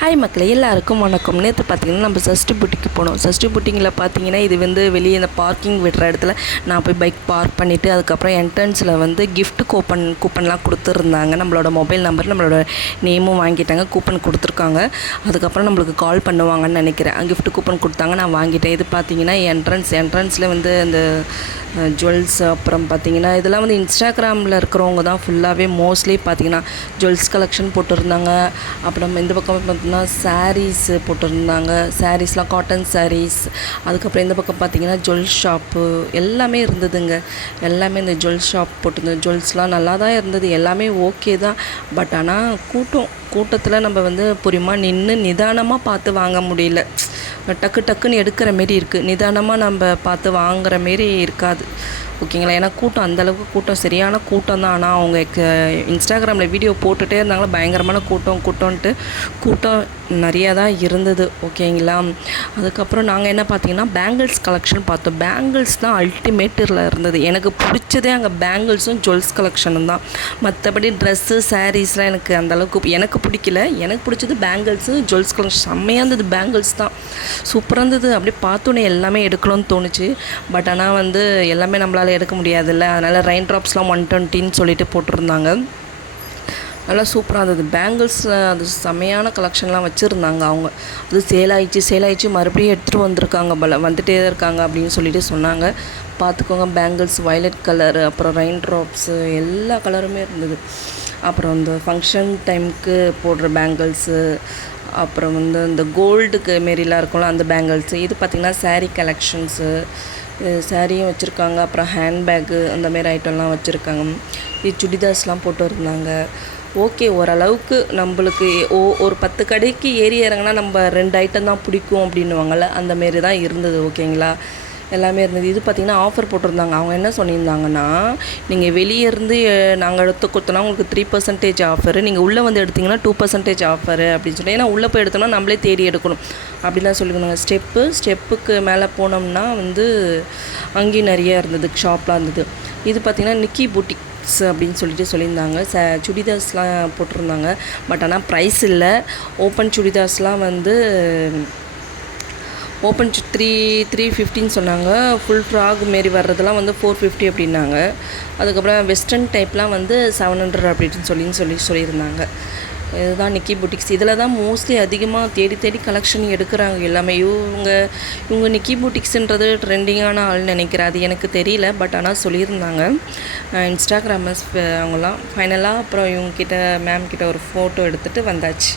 Hi மக்களே, எல்லாருக்கும் வணக்கம். நேற்று பார்த்தீங்கன்னா நம்ம சஷ்டி புட்டிக்கு போனோம். சஷ்டி புட்டிங்கில் பார்த்தீங்கன்னா இது வந்து வெளியே இந்த பார்க்கிங் விடுற இடத்துல நான் போய் பைக் பார்க் பண்ணிவிட்டு அதுக்கப்புறம் என்ட்ரன்ஸில் வந்து கிஃப்ட் கூப்பன்லாம் கொடுத்துருந்தாங்க. நம்மளோட மொபைல் நம்பர் நம்மளோட நேமும் வாங்கிட்டாங்க, கூப்பன் கொடுத்துருக்காங்க. அதுக்கப்புறம் நம்மளுக்கு கால் பண்ணுவாங்கன்னு நினைக்கிறேன். கிஃப்ட் கூப்பன் கொடுத்தாங்க, நான் வாங்கிட்டேன். இது பார்த்தீங்கன்னா என்ட்ரன்ஸில் வந்து அந்த ஜுவல்ஸ், அப்புறம் பார்த்தீங்கன்னா இதெல்லாம் வந்து இன்ஸ்டாகிராமில் இருக்கிறவங்க தான் ஃபுல்லாகவே மோஸ்ட்லி பார்த்தீங்கன்னா ஜுவல்ஸ் கலெக்ஷன் போட்டிருந்தாங்க. அப்புறம் இந்த பக்கம் பார்த்தீங்கன்னா சாரீஸ் போட்டிருந்தாங்க, சாரீஸ்லாம் காட்டன் சாரீஸ். அதுக்கப்புறம் இந்த பக்கம் பார்த்தீங்கன்னா ஜுவல் ஷாப்பு எல்லாமே இருந்ததுங்க. எல்லாமே இந்த ஜுவல் ஷாப் போட்டிருந்தது. ஜுவல்ஸ்லாம் நல்லா தான் இருந்தது, எல்லாமே ஓகே தான். பட் ஆனால் கூட்டத்தில் நம்ம வந்து பொறுமையாக நின்று நிதானமாக பார்த்து வாங்க முடியல. டக்குன்னு எடுக்கிற மாரி இருக்குது, நிதானமாக நம்ம பார்த்து வாங்குகிற மாரி இருக்காது. ஓகேங்களா? ஏன்னா அந்தளவுக்கு கூட்டம் சரியான கூட்டம் தான். ஆனால் அவங்க இன்ஸ்டாகிராமில் வீடியோ போட்டுகிட்டே இருந்தாங்களா, பயங்கரமான கூட்டம் நிறையா தான் இருந்தது. ஓகேங்களா? அதுக்கப்புறம் நாங்கள் என்ன பார்த்தீங்கன்னா பேங்கிள்ஸ் கலெக்ஷன் பார்த்தோம். பேங்கிள்ஸ் தான் அல்டிமேட்டில் இருந்தது. எனக்கு பிடிச்சதே அங்கே பேங்கிள்ஸும் ஜுவல்ஸ் கலெக்ஷனும் தான். மற்றபடி ட்ரெஸ்ஸு சாரீஸ்லாம் எனக்கு எனக்கு பிடிக்கல. எனக்கு பிடிச்சது பேங்கிள்ஸு ஜுவல்ஸ் கலெக்ஷன். செம்மையாக இருந்தது. பேங்கிள்ஸ் தான் சூப்பராக இருந்தது. அப்படியே பார்த்தோன்னே எல்லாமே எடுக்கணும்னு தோணுச்சு. பட் ஆனால் வந்து எல்லாமே நம்மளால் எடுக்க முடியாதுல்ல, அதனால் ரெயின் ட்ராப்ஸ்லாம் 120ன்னு சொல்லிட்டு போட்டிருந்தாங்க. நல்லா சூப்பராக இருந்தது. பேங்கிள்ஸ் அது செம்மையான கலெக்ஷன்லாம் வச்சுருந்தாங்க அவங்க. அது சேல் ஆயிடுச்சு மறுபடியும் எடுத்துகிட்டு வந்துட்டே தான் இருக்காங்க அப்படின்னு சொல்லிட்டு சொன்னாங்க. பார்த்துக்கோங்க, பேங்கிள்ஸ் வயலட் கலரு, அப்புறம் ரெயின் ட்ராப்ஸு எல்லா கலருமே இருந்தது. அப்புறம் இந்த ஃபங்க்ஷன் டைமுக்கு போடுற பேங்கிள்ஸு, அப்புறம் வந்து இந்த கோல்டுக்கு மாரிலாம் இருக்கும்ல அந்த பேங்கிள்ஸு. இது பார்த்திங்கன்னா சாரீ கலெக்ஷன்ஸு, சாரியும் வச்சுருக்காங்க. அப்புறம் ஹேண்ட்பேக்கு அந்தமாரி ஐட்டம்லாம் வச்சுருக்காங்க. இது சுடிதார்ஸ்லாம் போட்டு இருந்தாங்க. ஓகே, ஓரளவுக்கு நம்மளுக்கு ஒரு 10 கடைக்கு ஏறி இறங்கினா நம்ம 2 ஐட்டம் தான் பிடிக்கும் அப்படின்னுவாங்கள்ல, அந்தமாரி தான் இருந்தது. ஓகேங்களா? எல்லாமே இருந்தது. இது பார்த்திங்கன்னா ஆஃபர் போட்டிருந்தாங்க. அவங்க என்ன சொல்லியிருந்தாங்கன்னா, நீங்கள் வெளியே இருந்து நாங்கள் எடுத்து கொடுத்தோன்னா உங்களுக்கு 3% ஆஃபரு, நீங்கள் உள்ளே வந்து எடுத்திங்கன்னா 2% ஆஃபரு அப்படின்னு சொல்லி. ஏன்னா உள்ளே போய் எடுத்தோம்னா நம்மளே தேடி எடுக்கணும் அப்படிலாம் சொல்லியிருந்தாங்க. ஸ்டெப்புக்கு மேலே போனோம்னா வந்து அங்கேயும் நிறையா இருந்தது, ஷாப்லாம் இருந்தது. இது பார்த்திங்கன்னா நிக்கி பூட்டிக்ஸ் அப்படின்னு சொல்லியிருந்தாங்க. சுடிதார்ஸ்லாம் போட்டிருந்தாங்க. பட் ஆனால் ப்ரைஸ் இல்லை. ஓப்பன் சுடிதார்ஸ்லாம் வந்து ஓப்பன் 350 சொன்னாங்க. ஃபுல் ஃப்ராக் மாரி வர்றதெல்லாம் வந்து 450 அப்படின்னாங்க. அதுக்கப்புறம் வெஸ்டர்ன் டைப்லாம் வந்து 700 அப்படின்னு சொல்லியிருந்தாங்க. இதுதான் நிக்கி பூட்டிக்ஸ். இதில் தான் மோஸ்ட்லி அதிகமாக தேடி கலெக்ஷன் எடுக்கிறாங்க எல்லாமே. இவங்க நிக்கி பூட்டிக்ஸ்ன்றது ட்ரெண்டிங்கான ஆள்னு நினைக்கிறேன், அது எனக்கு தெரியல. பட் ஆனால் சொல்லியிருந்தாங்க இன்ஸ்டாகிராமர்ஸ் அவங்களாம். ஃபைனலாக அப்புறம் மேம் கிட்ட ஒரு ஃபோட்டோ எடுத்துகிட்டு வந்தாச்சு.